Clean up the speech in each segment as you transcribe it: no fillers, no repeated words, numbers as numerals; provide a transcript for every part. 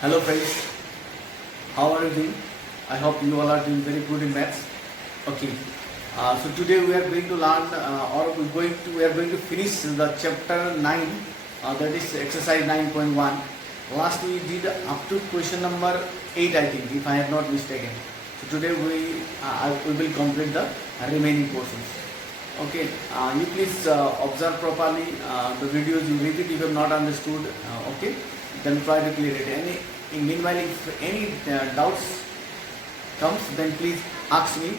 Hello friends, how are you doing? I hope you all are doing very good in maths. Okay, so today we are going to learn we are going to finish the chapter 9, that is exercise 9.1. Last we did up to question number 8, I think, if I have not mistaken. So today we will complete the remaining portions. Okay, you please observe properly the videos. You read it if you have not understood. Okay, then try to clear it. Meanwhile, if any doubts comes, then please ask me.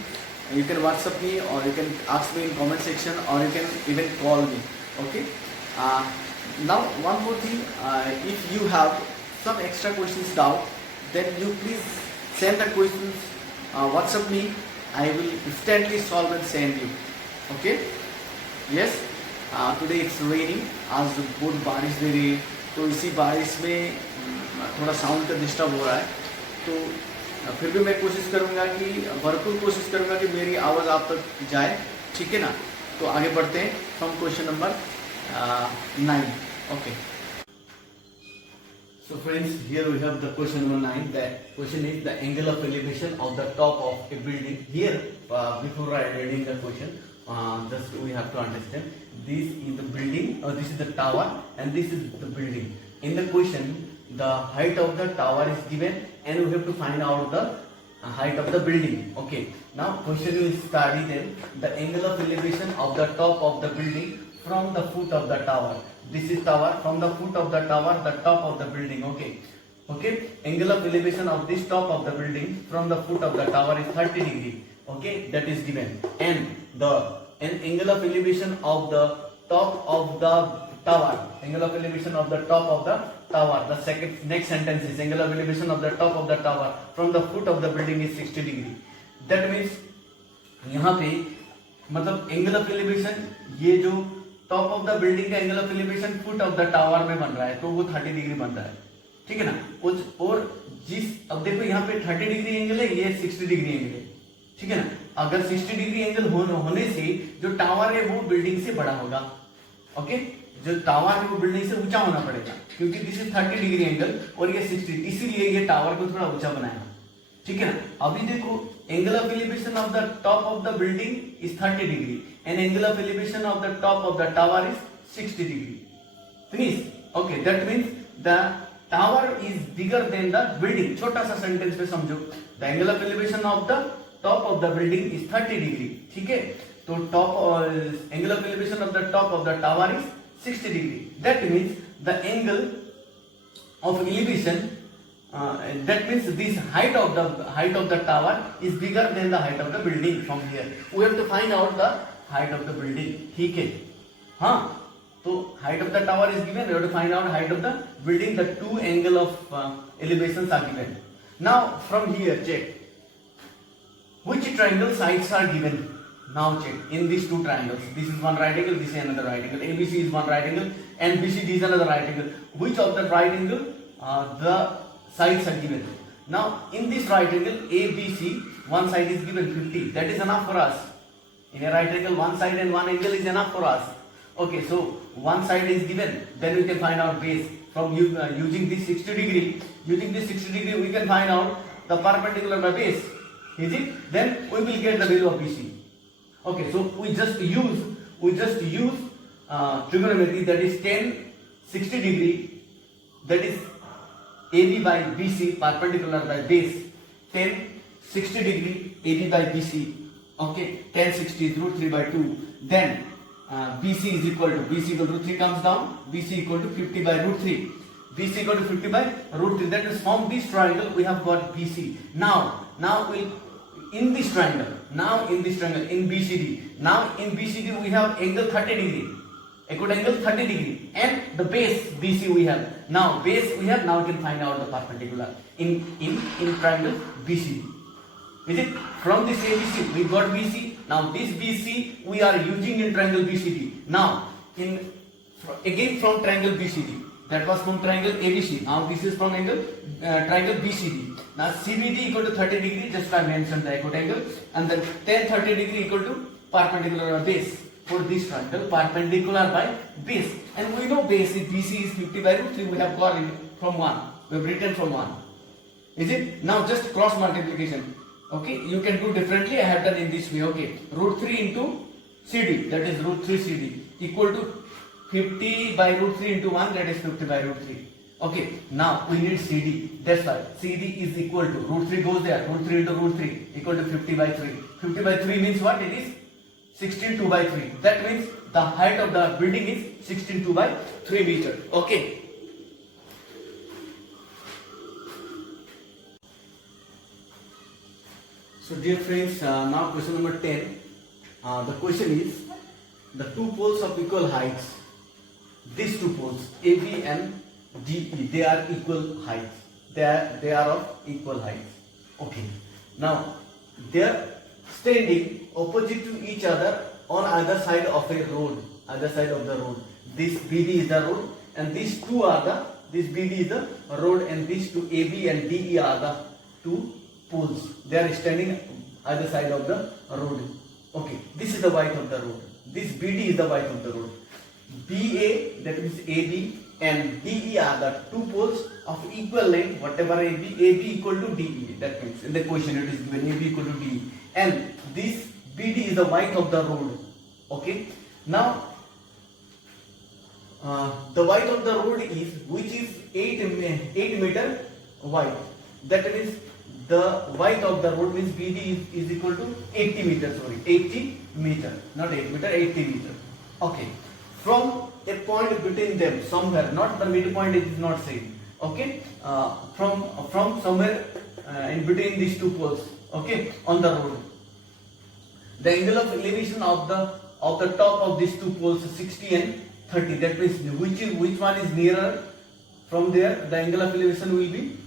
You can WhatsApp me, or you can ask me in comment section, or you can even call me. Okay. Now one more thing. If you have some extra questions doubt, then you please send the questions. WhatsApp me. I will instantly solve and send you. Okay yes today it's raining. आज बहुत बारिश दे रही है, तो इसी बारिश में थोड़ा साउंड का डिस्टर्ब हो रहा है. तो फिर भी मैं कोशिश करूंगा कि भरपूर कोशिश करूंगा कि मेरी आवाज़ आप तक जाए. ठीक है ना. तो आगे बढ़ते हैं from question number 9. Okay. So friends, here we have the question number 9. The question is the angle of elevation of the top of a building. Here, before reading the question, just we have to understand this is the building, or this is the tower, and this is the building. In the question, the height of the tower is given, and we have to find out the height of the building. Okay. Now, question will study then the angle of elevation of the top of the building from the foot of the tower. This is tower. From the foot of the tower, the top of the building. Okay. Okay. Angle of elevation of this top of the building from the foot of the tower is 30 degree. Okay. That is given. And angle of elevation of the top of the tower. Angle of elevation of the top of the tower. The next sentence is angle of elevation of the top of the tower from the foot of the building is 60 degree. That means यहाँ पे मतलब angle of elevation, ये जो top of the building का angle of elevation foot of the tower में बन रहा है, तो वो 30 डिग्री बन रहा है. ठीक है ना. और अब देखो यहाँ पे 30 डिग्री एंगल है, ये 60 डिग्री एंगल है. ठीक है ना. अगर 60 डिग्री एंगल होने से जो टावर है वो बिल्डिंग से बड़ा होगा. ओके. जो टावर है वो बिल्डिंग से ऊंचा होना पड़ेगा, क्योंकि दिस इज 30 डिग्री एंगल और ये 60, इसीलिए ये टावर को थोड़ा ऊंचा बनाया. ठीक है ना. अभी देखो angle of elevation of the top of the building is 30 degree and angle of elevation of the top of the tower is 60 degree. Finish. Okay. That means the tower is bigger than the building. छोटा सा sentence पे समझो. The angle of elevation of the top of the building is 30 degree. ठीक है. तो top angle of elevation of the top of the tower is 60 degree. That means the angle of elevation that means this height of the tower is bigger than the height of the building. From here we have to find out the height of the building. ठीक है. हाँ. तो height of the tower is given. We have to find out height of the building. The two angle of elevations are given. Now from here check which triangle sides are given. Now check in these two triangles. This is one right angle. This is another right angle. ABC is one right angle and BCD is another right angle. Which of the right angle the sides are given? Now in this right angle ABC, one side is given 50. That is enough for us. In a right angle, one side and one angle is enough for us. Okay, so one side is given, then we can find out base from using this 60 degree. Using this 60 degree we can find out the perpendicular by base. Is it? Then we will get the value of BC. Okay, so we just use trigonometry, that is 10 60 degree, that is AB by BC, perpendicular by base. 10 60 degree AB by BC. Okay, 10 60 is root 3 by 2. Then BC is equal to root 3 comes down. BC equal to 50 by root 3. BC equal to 50 by root 3. That is from this triangle we have got BC. Now we in this triangle. In BCD. Now in BCD we have angle 30 degree. A good angle 30 degree, and the base BC we have. Now base we have. Now we can find out the perpendicular in triangle BCD. Is it? From this ABC we got BC. Now this BC we are using in triangle BCD. Now again from triangle BCD. That was from triangle ABC. Now this is from triangle BCD. Now CBD equal to 30 degree. Just I mentioned the acute angle, and then 30 degree equal to perpendicular base. For this triangle, perpendicular by base, and we know base is BC is 50 by root 3. We have got it from 1. We have written from 1. Is it? Now just cross multiplication. Okay, you can do differently. I have done in this way. Okay, root 3 into CD, that is root 3 CD, equal to 50 by root 3 into 1, that is 50 by root 3. Okay, now we need CD. That's why CD is equal to root 3 goes there, root 3 into root 3 equal to 50 by 3. 50 by 3 means what? It is 16 2 by 3. That means the height of the building is 16 2 by 3 meter. Okay. So dear friends, now question number 10. The question is, the two poles of equal heights, these two poles AB and DE, they are equal heights. They are of equal heights. Okay. Now they are standing opposite to each other on either side of a road. Either side of the road. This BD is the road, and these two are the. This BD is the road, and these two AB and DE are the two poles. They are standing either side of the road. Okay, this is the width of the road. This BD is the width of the road. BA, that means AB, and DE are the two poles of equal length. Whatever AB equal to DE. That means in the question it is given AB equal to DE. And this BD is the width of the road. Okay. Now the width of the road is, which is 8 meter wide. That means the width of the road means BD is equal to 80 meter. Sorry, 80 meter, not 8 meter, 80 meter. Okay. From a point between them, somewhere, not the midpoint, it is not same. Okay. From somewhere in between these two poles. Okay, on the road. The angle of elevation of the top of these two poles is 60 and 30. That means which one is nearer from there? The angle of elevation will be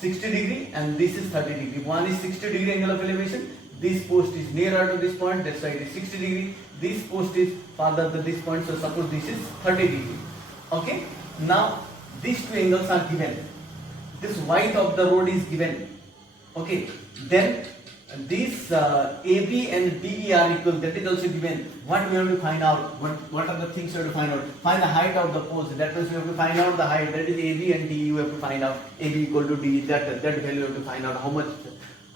60 degree, and this is 30 degree. One is 60 degree angle of elevation. This post is nearer to this point. That side is 60 degree. This post is farther than this point. So suppose this is 30 degree. Okay. Now these two angles are given. This width of the road is given. Okay. Then this AB and DE are equal. That is also given. What we have to find out? What are the things we have to find out? Find the height of the poles. That means we have to find out the height. That is AB and DE. We have to find out AB equal to DE. That value we have to find out how much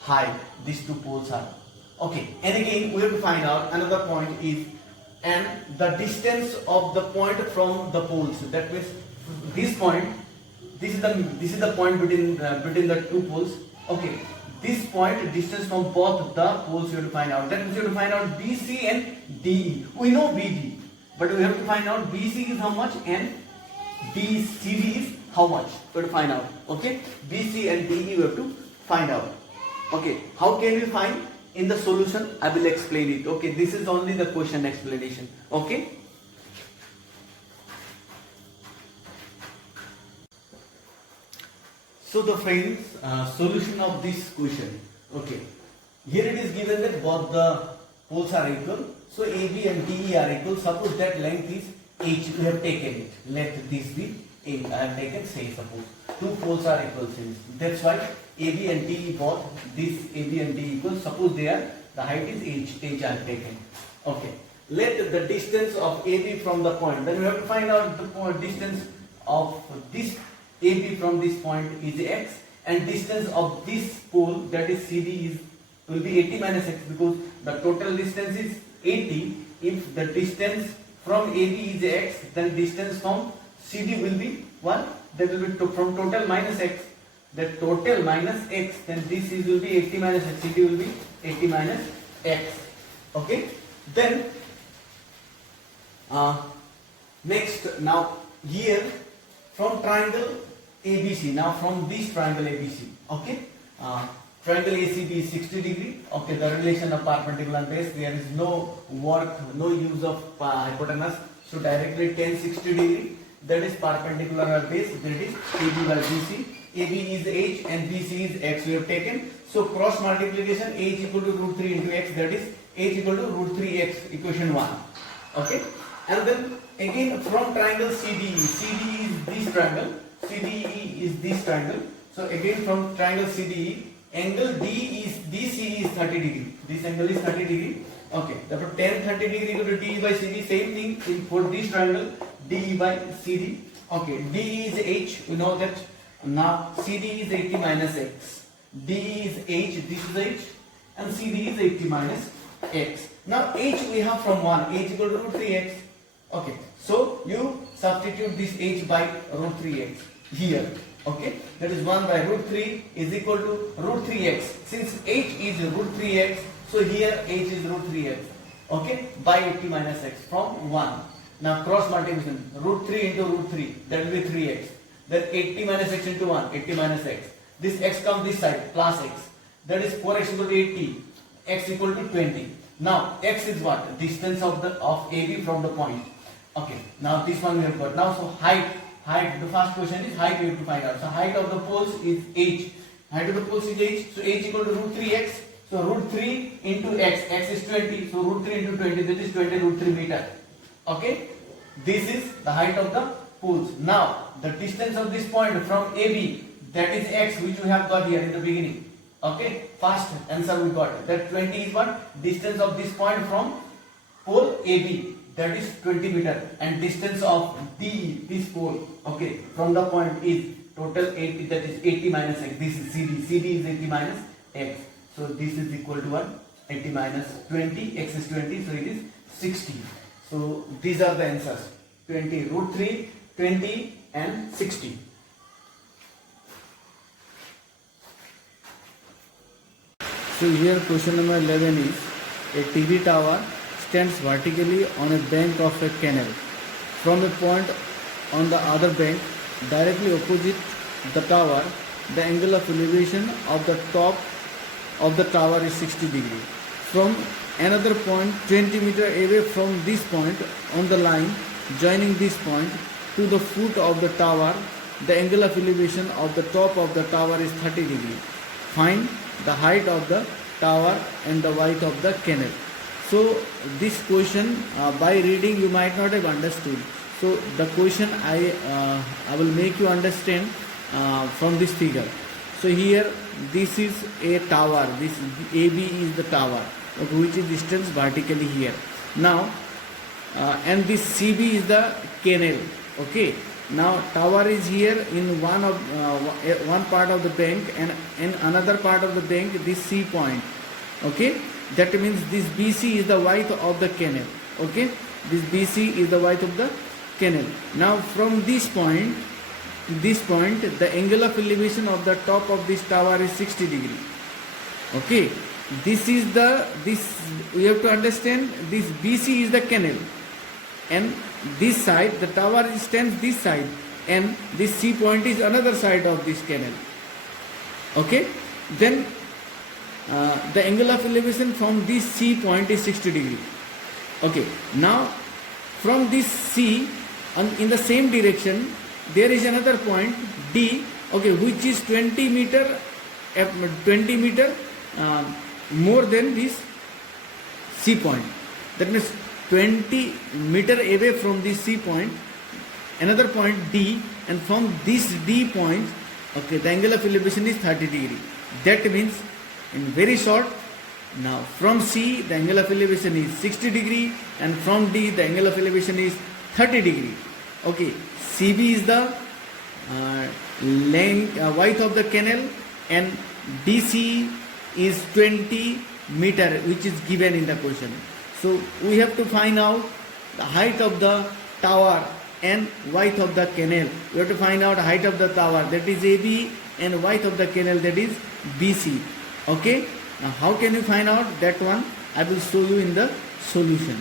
high these two poles are. Okay. And again we have to find out another point is, and the distance of the point from the poles. That means this point. This is the point between the two poles. Okay. This point distance from both the poles you have to find out. That means you have to find out BC and DE. We know BD, but we have to find out BC is how much and CD is how much. We have to find out. Okay, BC and DE we have to find out. Okay, how can we find? In the solution I will explain it. Okay, this is only the question explanation. Okay. So the friends, solution of this question. Okay, here it is given that both the poles are equal. So AB and DE are equal. Suppose that length is H. We have taken it. Let this be H. I have taken, say suppose two poles are equal. Since that's why AB and DE both, this AB and DE equal. Suppose they are, the height is H. H I have taken. Okay. Let the distance of AB from the point. Then we have to find out the point distance of this AB from this point is x, and distance of this pole, that is CD, will be 80 minus x, because the total distance is 80. If the distance from AB is x, then distance from CD will be 1. That will be from total minus x. That total minus x, then this will be 80 minus x. CD will be 80 minus x. Okay. Then next, now here from triangle ABC, now from this triangle ABC, okay, triangle ACB is 60 degree. Okay, the relation of perpendicular base, there is no work, no use of hypotenuse, so directly tan 60 degree, that is perpendicular base, that is AB by BC. AB is H and BC is X we have taken. So cross multiplication, H equal to root 3 into X, that is H equal to root 3X, equation 1. Okay, and then again from triangle CDE, CDE is this triangle, CDE is this triangle. So again from triangle CDE, angle DC is 30 degree. This angle is 30 degree. Okay, therefore tan 30 degree equal to DE by CD. Same thing for this triangle, DE by CD. Okay, DE is H. We know that Now CD is 80 minus x. DE is h, this is h, and CD is 80 minus x. Now h we have from 1, h equal to root 3x. Okay, so you substitute this h by root 3x here. Okay, that is 1 by root 3 is equal to root 3x. Since h is root 3x, so here h is root 3x. Okay, by 80 minus x from 1. Now cross multiplication, root 3 into root 3, that will be 3x. Then 80 minus x into 1, 80 minus x. This x comes this side, plus x. That is 4x equal to 80, x equal to 20. Now x is what? Distance of AB from the point. Okay, now this one we have got. Now so height, the first question is height we have to find out. So height of the poles is h. Height of the poles is h. So h equal to root 3x. So root 3 into x is 20. So root 3 into 20, that is 20 root 3 meter. Okay, this is the height of the poles. Now the distance of this point from AB, that is x, which we have got here in the beginning. Okay, first answer we got that 20 is what? Distance of this point from pole AB, that is 20 meter, and distance of DE, this pole, okay, from the point is total 80, that is 80 minus x. This is CD is 80 minus x. So this is equal to what? 80 minus 20, x is 20, so it is 60. So these are the answers: 20, root 3, 20 and 60. So here question number 11 is, a TV tower stands vertically on a bank of a canal. From a point on the other bank directly opposite the tower, the angle of elevation of the top of the tower is 60 degree. From another point 20 meter away from this point on the line joining this point to the foot of the tower, the angle of elevation of the top of the tower is 30 degree. Find the height of the tower and the width of the canal. So this question by reading you might not have understood. So the question I will make you understand from this figure. So here this is a tower, this AB is the tower, okay, which is distance vertically here. Now and this CB is the canal. Okay, now tower is here in one part of the bank, and in another part of the bank this C point. Okay, that means this BC is the width of the canal. Okay, this BC is the width of the canal. Now from this point to this point, the angle of elevation of the top of this tower is 60 degree. Okay, this we have to understand, this BC is the canal, and this side the tower stands this side, and this C point is another side of this canal. Okay, then the angle of elevation from this C point is 60 degree. Okay, now from this C in the same direction there is another point D, okay, which is 20 meter more than this C point. That means 20 meter away from this C point, another point D, and from this D point, okay, the angle of elevation is 30 degree. That means, in very short, now from C the angle of elevation is 60 degree, and from D the angle of elevation is 30 degree. Okay, CB is the width of the canal, and DC is 20 meter, which is given in the question. So we have to find out the height of the tower and width of the canal. We have to find out height of the tower, that is AB, and width of the canal, that is BC. Okay, now how can you find out that one? I will show you in the solution.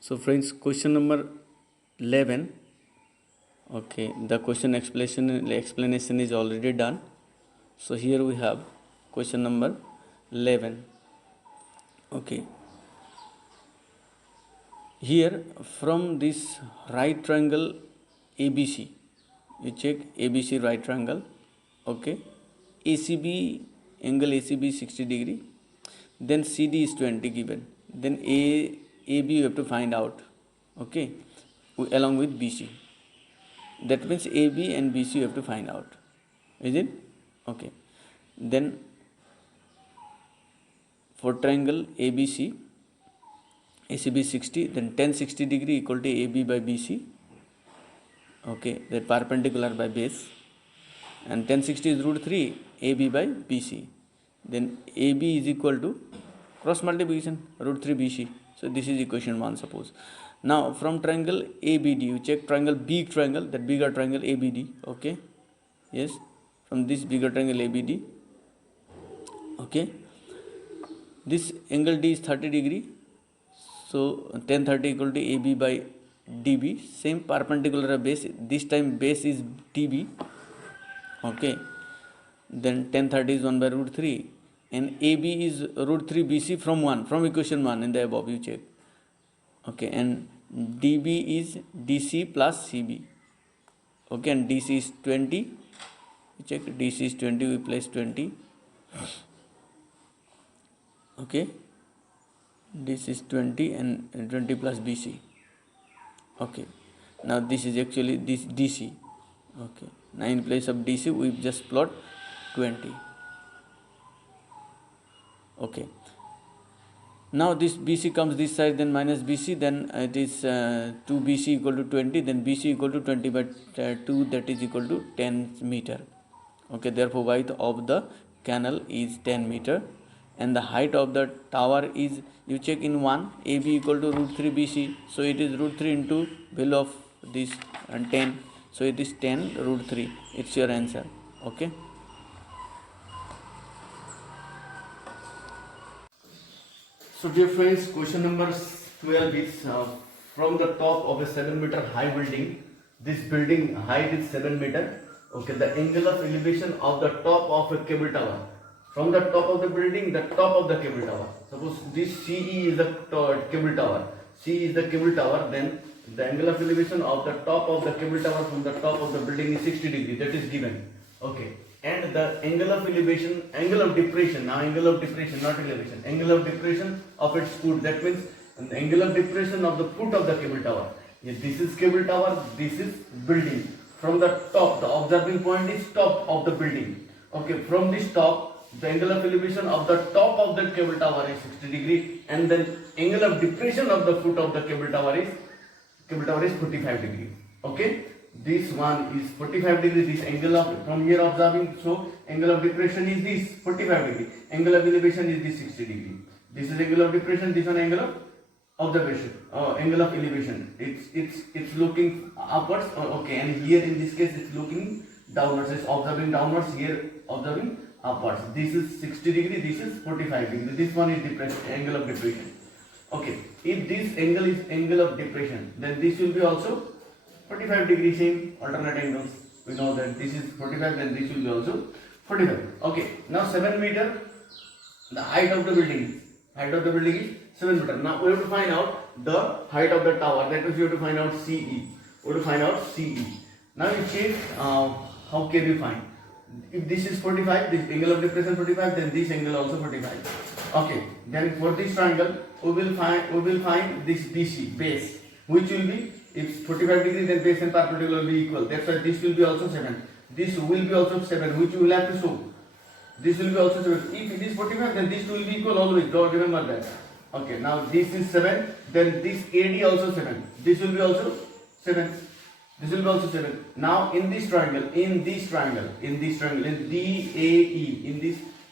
So friends, question number 11. Okay, the question explanation is already done. So here we have question number 11. Okay, here from this right triangle ABC, you check ABC right triangle. Okay, ACB, angle ACB 60 degree, then CD is 20 given, then AB you have to find out. Okay, along with BC, that means AB and BC you have to find out, is it? Okay, then for triangle ABC, ACB 60, then tan 60 degree equal to AB by BC, Okay, that perpendicular by base, and 1060 is root 3 AB by BC. Then AB is equal to cross multiplication root 3 BC. So this is equation 1, suppose. Now from triangle ABD, you check triangle, big triangle, that bigger triangle ABD. Okay, yes, from this bigger triangle ABD. Okay, this angle D is 30 degree, so tan 30 equal to AB by DB. Same perpendicular base, this time base is DB. Okay, then tan 30 is 1 by root 3, and AB is root 3 BC from 1, from equation 1 in the above, you check. Okay, and DB is DC plus CB. Okay, and DC is 20, you check, DC is 20, we place 20. Okay, this is 20 and 20 plus BC. Okay, now this is actually this DC. Okay, now in place of DC we just plot 20. Okay, now this BC comes this side, then minus BC, then it is 2 BC equal to 20, then BC equal to 20 by 2, that is equal to 10 meter. Okay, therefore width of the canal is 10 meter, and the height of the tower is, you check in 1, AB equal to root 3 BC, so it is root 3 into value of this and 10, so it is 10 root 3, it's your answer. Okay. So dear friends, question number 12 is from the top of a 7-meter high building. This building height is 7 meter. Okay, the angle of elevation of the top of a cable tower. From the top of the building, the top of the cable tower. Suppose this CE is the cable tower. C is the cable tower. Then the angle of elevation of the top of the cable tower from the top of the building is 60 degree. That is given. Okay. And the angle of elevation, angle of depression, now angle of depression, not elevation, angle of depression of its foot, that means the angle of depression of the foot of the cable tower. If this is cable tower, this is building. From the top, the observing point is top of the building. Okay, from this top, the angle of elevation of the top of the cable tower is 60 degree, and then angle of depression of the foot of the cable tower is 45 degree. Okay. This one is 45 degree, this angle of, from here observing, so angle of depression is this 45 degree, angle of elevation is this 60 degree. This is angle of depression, this one angle of observation, angle of elevation. It's looking upwards. Okay, and here in this case it's looking downwards, it's observing downwards, here observing upwards. This is 60 degree, this is 45 degree, this one is depression, angle of depression. Okay, if this angle is angle of depression, then this will be also 45 degree, same alternate angles. We know that this is 45, then this will be also 45. Okay, now 7 meter, the height of the building is 7 meter. Now we have to find out the height of the tower, that means we have to find out CE. We have to find out CE. Now you check how can we find. If this is 45, this angle of depression 45, then this angle also 45. Okay, then for this triangle, we will find this DC base, which will be, if 45 degree, then base and perpendicular will be equal. That's why this will be also 7. This will be also 7, which you will have to show. This will be also 7. If it is 45, then these two will be equal always. Don't remember that. Okay, now this is 7, then this AD also 7. This will be also 7. This will be also 7. Now in this triangle, in DAE,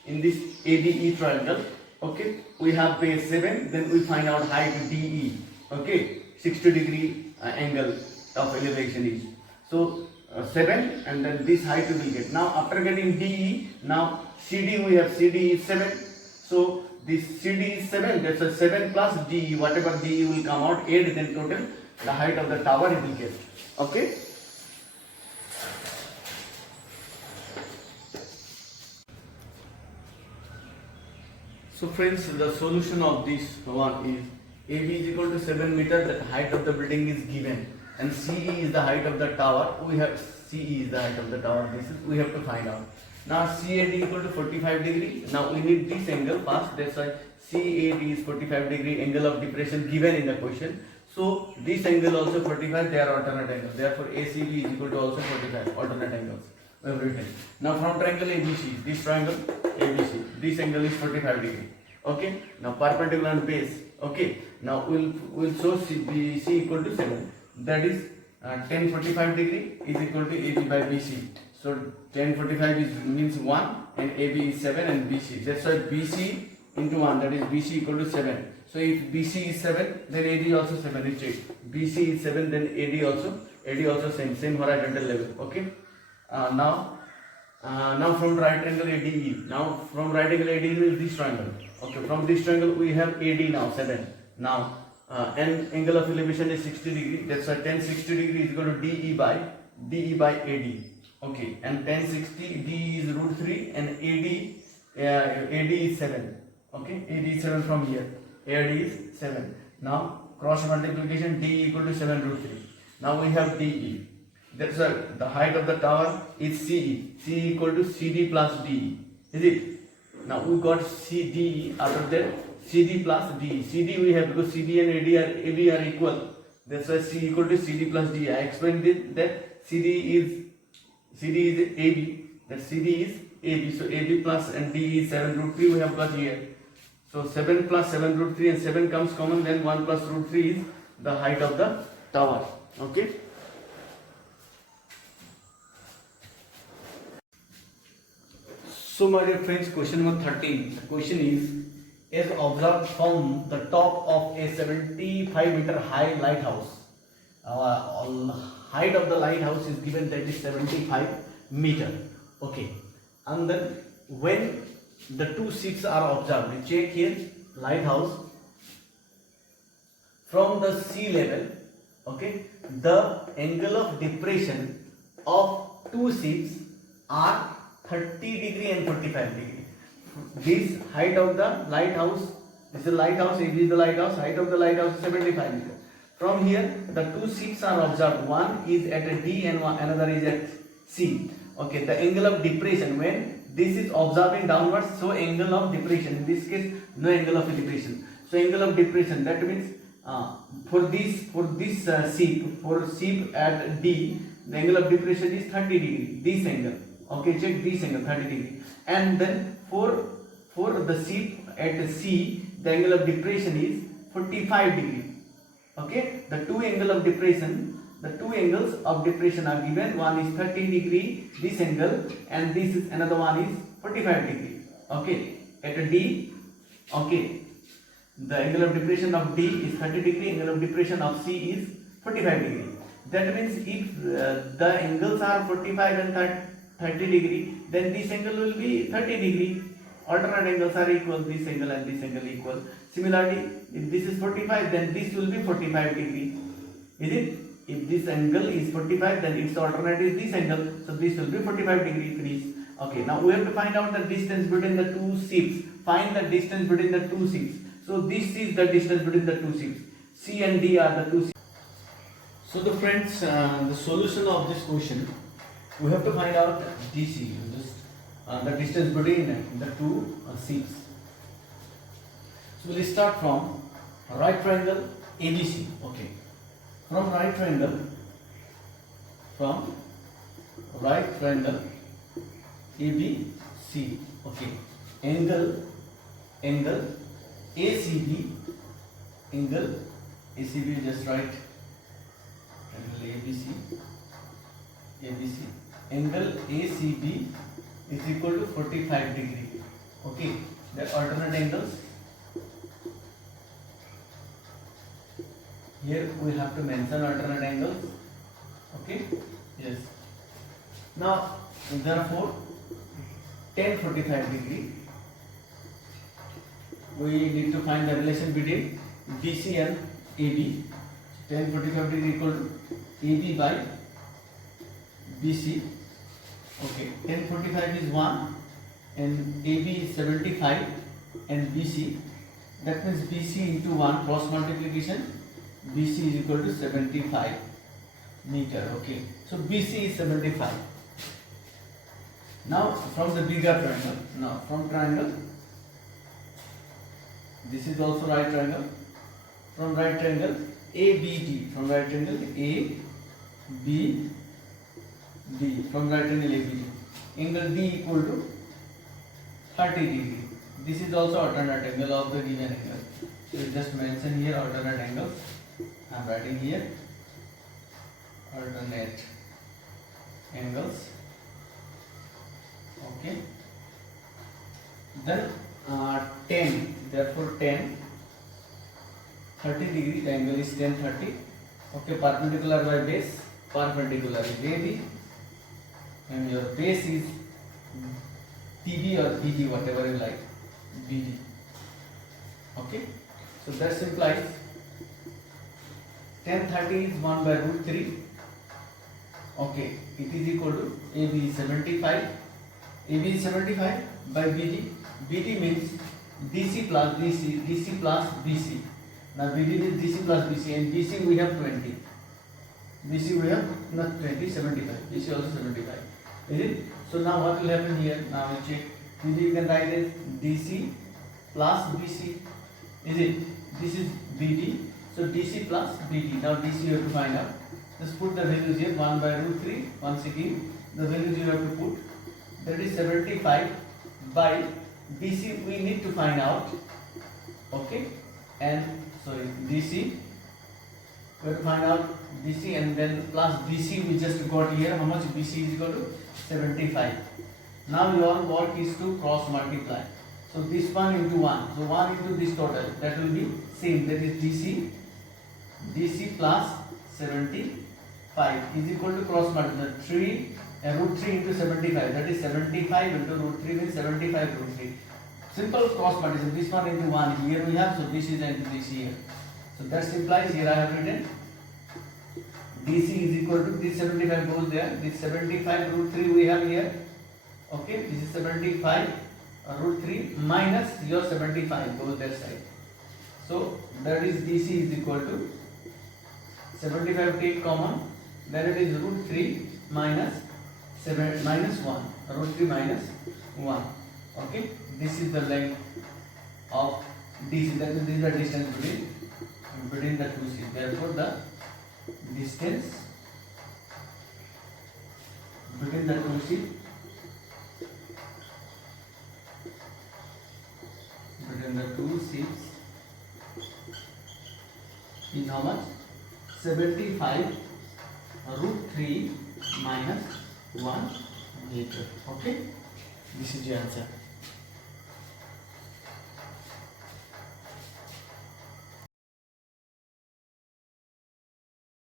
in this ADE triangle, okay, we have base 7, then we find out height DE. Okay, 60 degree angle of elevation is. So 7, and then this height we will get. Now after getting DE, now CD we have, CD is 7. So this CD is 7, that's a 7 plus DE, whatever DE will come out, 8, then total the height of the tower it will get. Okay. So friends, the solution of this one is AB is equal to 7 meter, the height of the building is given, and CE is the height of the tower. We have CE is the height of the tower. This is we have to find out. Now CAD equal to 45 degree. Now we need this angle first. That's why CAD is 45 degree, angle of depression given in the question. So this angle also 45. They are alternate angles. Therefore ACB is equal to also 45 alternate angles. We have written. Now from triangle ABC, this triangle ABC, this angle is 45 degree. Okay. Now perpendicular and base. Okay. Now we'll show CBC equal to 7. That is tan 45 degree is equal to AB by BC. So tan 45 is means 1 and AB is 7 and BC. That's why BC into 1, that is BC equal to 7. So if BC is 7, then AD also 7. Is it? BC is 7, then AD also same horizontal level. Okay. Now from right angle ADE. Now from right angle ADE is this triangle. Okay. From this triangle we have AD now 7. Now and angle of elevation is 60 degree. That's why tan 60 degree is equal to DE by AD. Okay. And tan 60 D is root 3 and AD is 7. Okay. AD is 7 from here. AD is 7. Now cross multiplication D equal to 7 root 3. Now we have DE. That's why the height of the tower is CE. CE equal to CD plus DE. Is it? Now we got CDE, after that CD plus DE. CD we have because CD and AB are equal. That's why C equal to CD plus DE. I explained it that CD is AB. That CD is AB. So AB plus and DE is 7 root 3 we have got here. So 7 plus 7 root 3 and 7 comes common, then 1 plus root 3 is the height of the tower. Okay. So my dear friends, question number 13. The question is observed from the top of a 75 meter high lighthouse. Height of the lighthouse is given, that is 75 meter. Okay. And then when the two ships are observed, we check here lighthouse from the sea level. Okay. The angle of depression of two ships are 30 degree and 45 degree. This height of the lighthouse, this is the lighthouse, it is the lighthouse, height of the lighthouse is 75 meter. From here, the two ships are observed. One is at a D and another is at C. Okay, the angle of depression, when this is observing downwards, so angle of depression, in this case, no angle of depression. So angle of depression, that means for this ship at D, the angle of depression is 30 degree, this angle. Okay, check this angle 30 degree. And then for the ship at C, the angle of depression is 45 degree. Okay, the two angles of depression are given. One is 30 degree, this angle, and this is another one is 45 degree. Okay, at a D. Okay, the angle of depression of D is 30 degree, angle of depression of C is 45 degree. That means if the angles are 45 and 30 degree, then this angle will be 30 degree. Alternate angles are equal, this angle and this angle equal. Similarly, if this is 45, then this will be 45 degree. Is it? If this angle is 45, then its alternate is this angle. So this will be 45 degree. Finish. Okay, now we have to find out the distance between the two ships. Find the distance between the two ships. So this is the distance between the two ships. C and D are the two ships. So the friends, the solution of this question, we have to find out DC, the distance between the two ships. So we'll start from right triangle ABC. Okay, from right triangle ABC. Okay, angle ACB, just write angle ABC. Angle ACB is equal to 45 degree. Okay, the alternate angles. Here we have to mention alternate angles. Okay, yes. Now, therefore, tan 45 degree. We need to find the relation between BC and AB. Tan 45 degree equal to AB by BC. Okay, tan 45 is 1 and AB is 75 and BC, that means BC into 1 cross multiplication, BC is equal to 75 meter. Okay, so BC is 75. Now from the bigger triangle, from triangle, this is also right triangle. From right triangle ABD, from right triangle ABD, from right triangle ABD, angle D equal to 30 degree. This is also alternate angle of the given angle. So just mention here alternate angles. I am writing here alternate angles. Okay, then 10, therefore 10 30 degree, the angle is 10 30. Okay, perpendicular by base, perpendicular is AB, and your base is TB or BD, whatever you like, BD. Okay, so that implies 10 30 is 1 by root 3. Okay, it is equal to AB is 75. AB is 75 by BD. BD means DC plus DC, DC plus BC. Now BD is DC plus BC, and BC we have 20. BC we have not 20, 75. BC also 75. Is it? So now what will happen here? Now we check. BD you can write as DC plus BC. Is it? This is BD. So DC plus BD. Now DC you have to find out. Just put the values here. 1 by root 3. Once again, the values you have to put. That is 75 by BC we need to find out. Okay, and sorry, DC we have to find out DC, and then plus BC we just got here. How much BC is equal to 75. Now your work is to cross multiply. So this one into 1. So 1 into this total, that will be same. That is DC plus 75 is equal to cross multiply 3. Root 3 into 75, that is 75 into root 3 means 75 root 3. Simple cross multiplication. This one into 1 here we have, so this is into this here. So that implies here I have written DC is equal to this 75 goes there. This 75 root 3 we have here. Okay, this is 75 root 3 minus your 75 goes that side. So that is DC is equal to 75 take common, then it is root 3 minus 7 minus 1, root 3 minus 1. Okay, this is the length of DC, that is this is the distance between the two sheets. Therefore the distance between the two sheets is how much? 75 root 3 minus 1 meter. Okay, this is the answer.